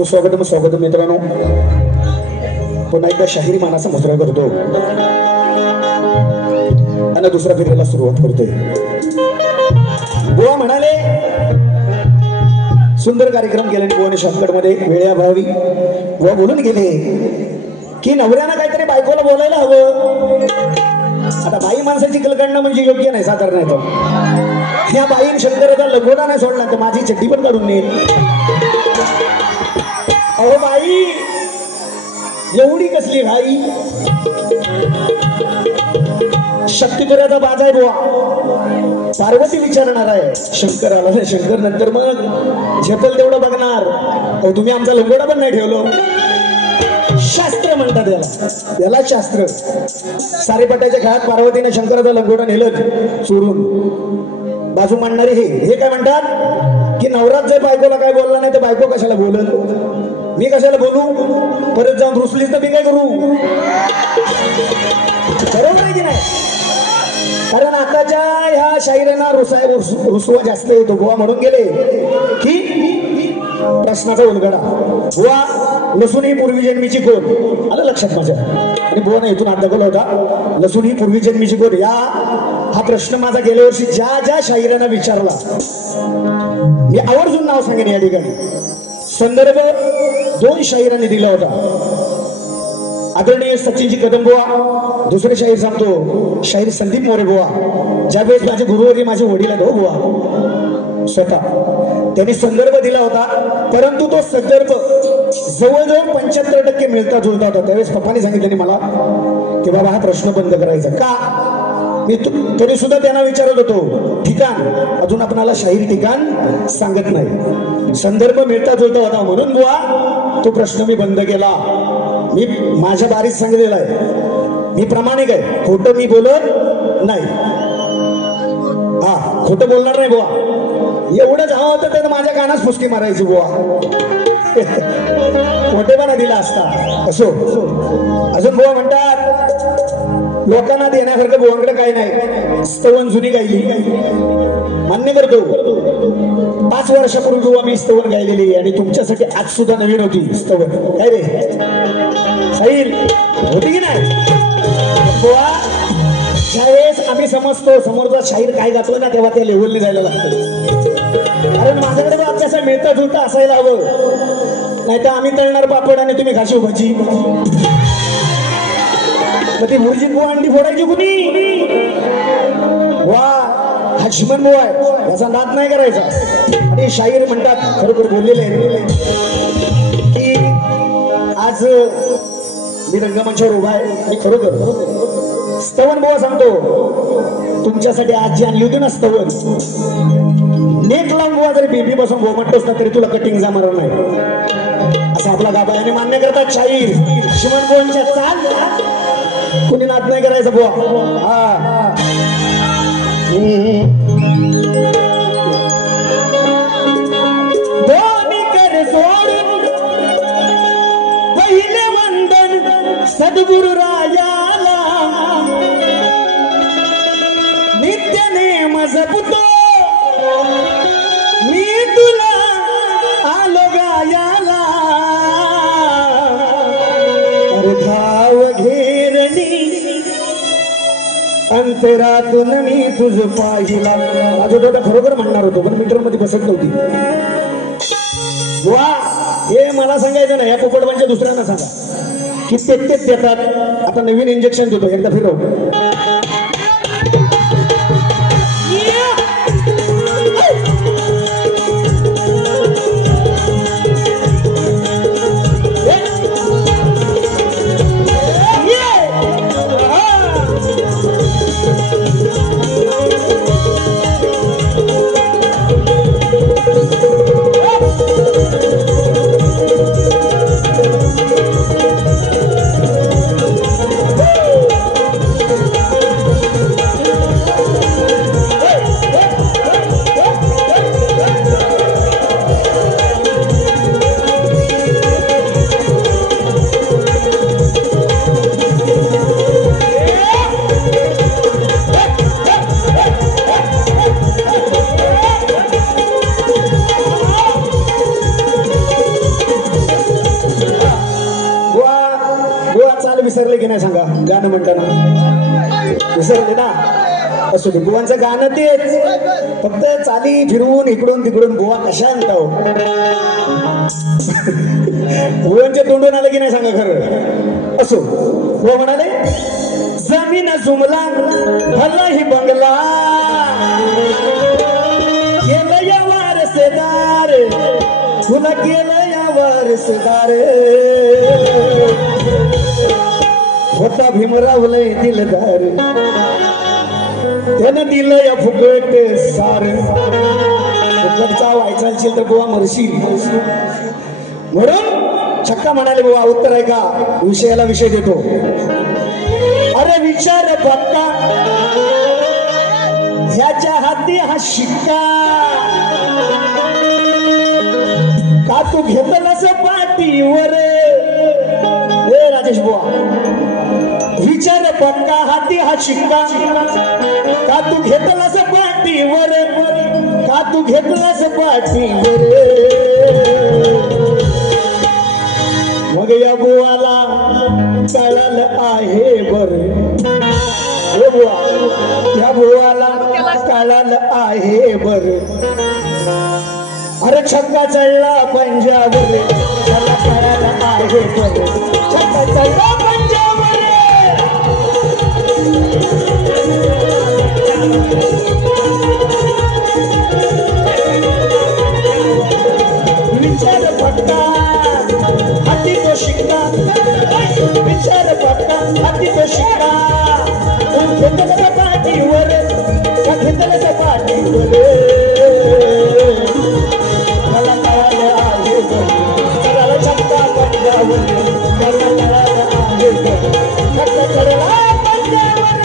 सुस्वागतम स्वागतम मित्रांनो, पुन्हा एकदा शाहिरी मानाचा मुजरा करतो आणि दुसऱ्या फेरीला सुरुवात करतोय. बुवा म्हणाले सुंदर कार्यक्रम केल्याने बुवाने शॉर्टकट मध्ये वेळेअभावी बुवा बोलून गेले की नवऱ्यानं काहीतरी बायकोला बोलायला हवं. आता बाई माणसाची कलकंड म्हणजे योग्य नाही साधारण नाही. तर ह्या बाईन शंकराचा लंगोटा नाही सोडला तर माझी चड्डी पण काढून नेईल. अहो बाई एवढी कसली घाई, शक्तिपुराचा बाज आहे बुवा. पार्वती विचारणार आहे शंकराला, शंकर नंतर मग झेपल तेवढं बघणार. अहो तुम्ही आमचा लंगोटा पण नाही ठेवलो. शास्त्र म्हणतात त्याला शास्त्र. सारेपटाच्या खेळात पार्वतीने शंकराचा लंगोटा नेलं चोरून. बाजू मांडणारे हे काय म्हणतात की नवरात जर बायकोला काय बोलला नाही तर बायको कशाला बोलल, मी कशाला बोलू, परत जाऊन रुसलीच तर मी काय करू. बरोबर आहे की नाही? कारण आताच्या ह्या शाहिरांना रुसवा जास्त येतो. बुवा म्हणून गेले की प्रश्नाचा उलगडा, बुवा लसूण ही पूर्वी जन्मीची कोण, आलं लक्षात माझ्या. आणि बुवा इथून हात दाखवला होता, लसूण ही पूर्वी जन्मीची कोण. हा प्रश्न माझा गेल्या वर्षी ज्या शाहिरांना विचारला मी आवर्जून नाव सांगेन या ठिकाणी. संदर्भ 2 शाहिरांनी दिला होता. आदरणीय सचिनजी कदम बुवा. दुसरे शाहीर सांगतो शाहीर संदीप मोरे बुवा. ज्यावेळेस माझे गुरुवारी माझे वडील आहेत हो बुवा स्वतः, त्यांनी संदर्भ दिला होता. परंतु तो संदर्भ जवळजवळ 75% मिळता जुळता होता. त्यावेळेस पप्पांनी सांगितलं मला की बाबा हा प्रश्न बंद करायचा का. मी तरी सुद्धा त्यांना विचारत होतो ठिकाण, अजून आपणाला शाहीर ठिकाण सांगत नाही. संदर्भ मिळता जुळता होता म्हणून बुवा तो प्रश्न मी बंद केला. मी माझ्या बारीत सांगितलेलं आहे, मी प्रामाणिक आहे, खोटं मी बोलत नाही. हा खोटं बोलणार नाही बुवा. एवढंच हवं होतं तर माझ्या कानास फुसकी मारायची बुवा. खोटेपणा दिला असता. असो अजून बुवा म्हणतात लोकांना देण्यासारखं बुवांकडे काही नाही. स्तवन जुनी गायली मान्य करतो. 5 वर्षापूर्वी बुवा मी स्तवन गायलेली आणि तुमच्यासाठी आज सुद्धा नवीन होती स्तवन. काय रे साहिल होती की नाही बुवा. ज्यावेळेस आम्ही समजतो समोरचा शाहीर काय गातो ना तेव्हा त्या लेवलने जायला लागतं. कारण माझ्याकडे आपल्याला मिळता जुळता असायला हवं, नाही तर आम्ही तळणार पापड आणि तुम्ही खाशी भाजी. मग ती मुरजीत बुवा अंडी फोडायची कुणी. वा हा शिमन बुवा आहे, याचा नाद नाही करायचा. आणि शाहीर म्हणतात खरोखर बोललेले की आज मी रंगमंचावर उभा आहे. मी खरोखर स्तवन बुवा सांगतो तुमच्यासाठी आज जी आणली होती ना स्तवन, नेक लावून बुवा जरी बेबी बसून बोमटतोस ना तरी तुला कटिंग जमणार नाही असं आपला गाभा आणि मान्य करतात शाहीर. शिमन बुवांच्या चाल कुणी नाद नाही करायचं बुवा. हा दोन्ही कर सोडून पहिले वंदन सद्गुरु रायाला, नित्य नेम जपतो मी तुला आलो गायाला. अर्धाव घेरणी अंतरातून मी तुझ पाहिला. माझं डोळा खरोखर म्हणणार होतो पण मीटर मध्ये बसत नव्हती. वा हे मला सांगायचं ना, या पोपटवांच्या दुसऱ्यांना सांगा की तेच देतात. आता नवीन इंजेक्शन देतो, एकदा फिरव. विसरले की नाही सांगा गाणं म्हणताना विसरले ना असू दे बुवांचं गाणं तेच फक्त चाली फिरून इकडून तिकडून बुवा कशा आणताव बुवांचे तोंडून आलं की नाही सांगा खरं असो बुवा म्हणाले जमीन जुमला भला ही बंगला केलं या वारसेदार तुला केलं या वारसेदार होता भीमराव लय दिलदार त्यानं दिलं या फुकट सार फुकटचा व्हायचा असेल तर बुवा मरशील म्हणून छक्का म्हणाले बुवा उत्तर आहे का विषयाला विषय देतो अरे विचार पक्का ह्याच्या हाती हा शिक्का का तू घेतलास पाठीवर हे राजेश बुवा विचार पक्का हाती हा शिक्का का तू घेतलास पाठीवर का तू घेतलास पाठीवर मग या बुवाला कळलं आहे बर बुवा या बुवाला कळलं आहे बर अरे छक्का चढला पंजावर त्याला कळलं आहे बर छक्का चढला पंजावर विचार पक्का हाती तो शिक्का विचार पक्का हाती तो शिक्का घेतलं पाठीवर का घेतलं पाठीवर मला कळालं आहे सगळं छक्का पंजावर मला कळालं आहे छक्का चढला पंजावर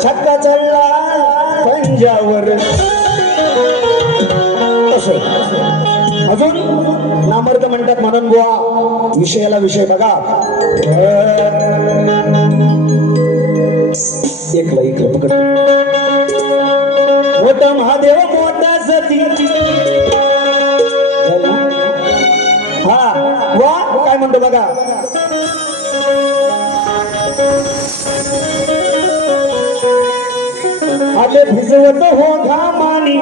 छक्का चढला पंजावर अजून नामर्थ म्हणतात म्हणून बुवा विषयाला विषय बघा एकला पकडतो मोठा महादेव मोठा सती हा वा काय म्हणतो बघा आले भिजवत हो घामानी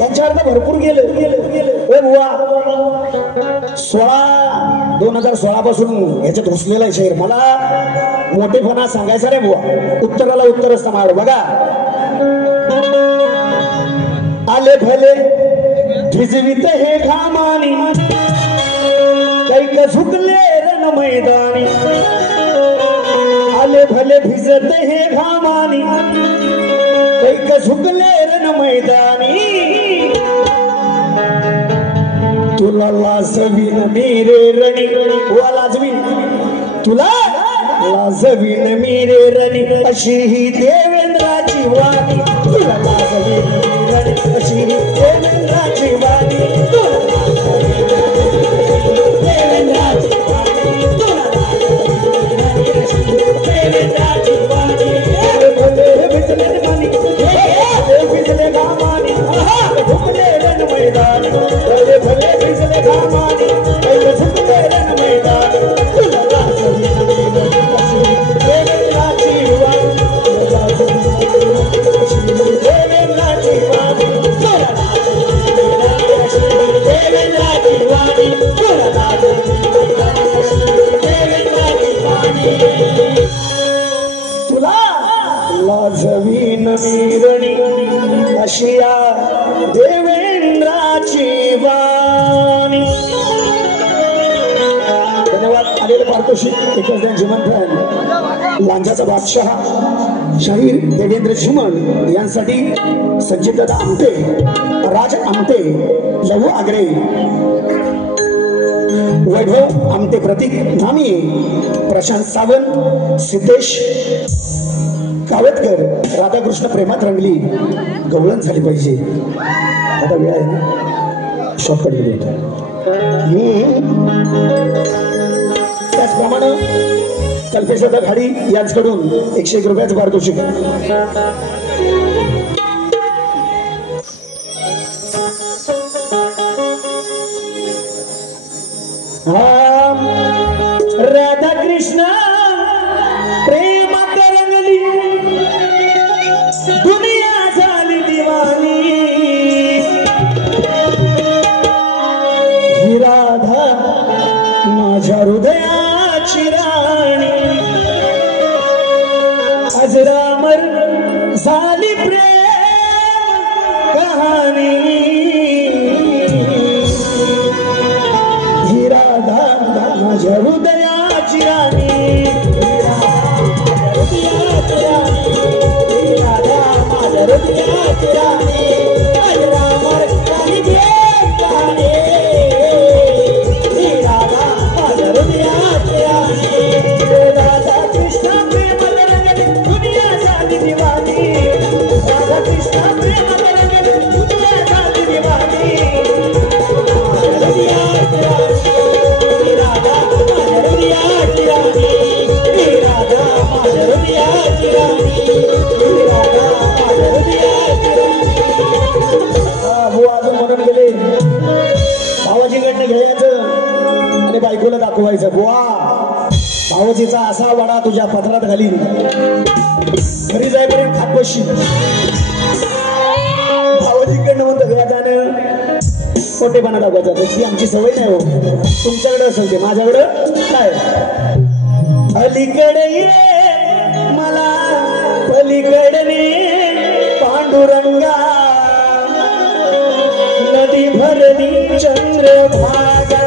यांच्यावर तर भरपूर गेले बुवा 2016 पासून ह्याच्यात घुसलेला शहर मला मोठेपणा सांगायचा रे बुवा उत्तराला उत्तर असतं माड बघा आले भले भिजवित हे घामानी कैक झुकले रण मैदानी आले भले भिजत हे घामानी कैक झुकले रण मैदानी तुला लाजवीन मेरे रणी वा लाजवीन तुला लाजवीन मेरे रणी अशी ही देवेंद्राची वाणी तुला लाजवीन मेरे रणी अशी ही देवेंद्राची वाणी तुला लाजवीन देवेंद्राची वाणी तुला लाजवीन अशी देवेंद्राची वाणी भले भिजले मानी भिजले घामानी झुकले रण मैदानी भले भले भिजले घामानी झुकले रण मैदानी तुला लाजवीन मेरे रणी देवेंद्राची वाणी तुला लाजवीन देवेंद्राची वाणी तुला लाजवीन देवेंद्राची वाणी तुला लाजवीन देवेंद्राची वाणी तुला लाजवीन मेरणी अशिया देवेंद्राची वाणी धन्यवाद आलेले पारितोषिक एकच दिन जिमन फॅन लांजाचा बादशाह शाहीर देवेंद्र चिमण यांसाठी संजीवदादा आमटे राज आमटे लहू आगरे वैभव आमटे प्रतीक नामी प्रशांत सावंत सिद्धेश कावतकर राधाकृष्ण प्रेमात रंगली गवळण झाली पाहिजे आता वेळ आहे ना शॉर्टकट देतो. त्याचप्रमाणे कल्पेशदा खाडी यांच्याकडून 101 रुपयाचं पारितोषिक. राधा कृष्ण प्रेमात रंगली दुनिया झाली दिवानी. ही राधा माझ्या हृदयाची राणी. आज रामर झाली प्रेम कहाणी. ही राधा माझ्या हृदयाची राणी. भावाजीकडनं घ्यायचं आणि बायकोला दाखवायचं. बुवा भावाजीचा असा वडा तुझ्या पत्रात घाली घरी जाईपर्यंत खात बसशी. भावाजीकडनं म्हणतो व्याजानं खोटेपणा दाखवायचा. तशी आमची सवय नाही हो. तुमच्याकडे असेल ते, माझ्याकडं काय. अलीकडे ये मला पलीकडे पांडुरंगा. नदी भरली चंद्रभागा.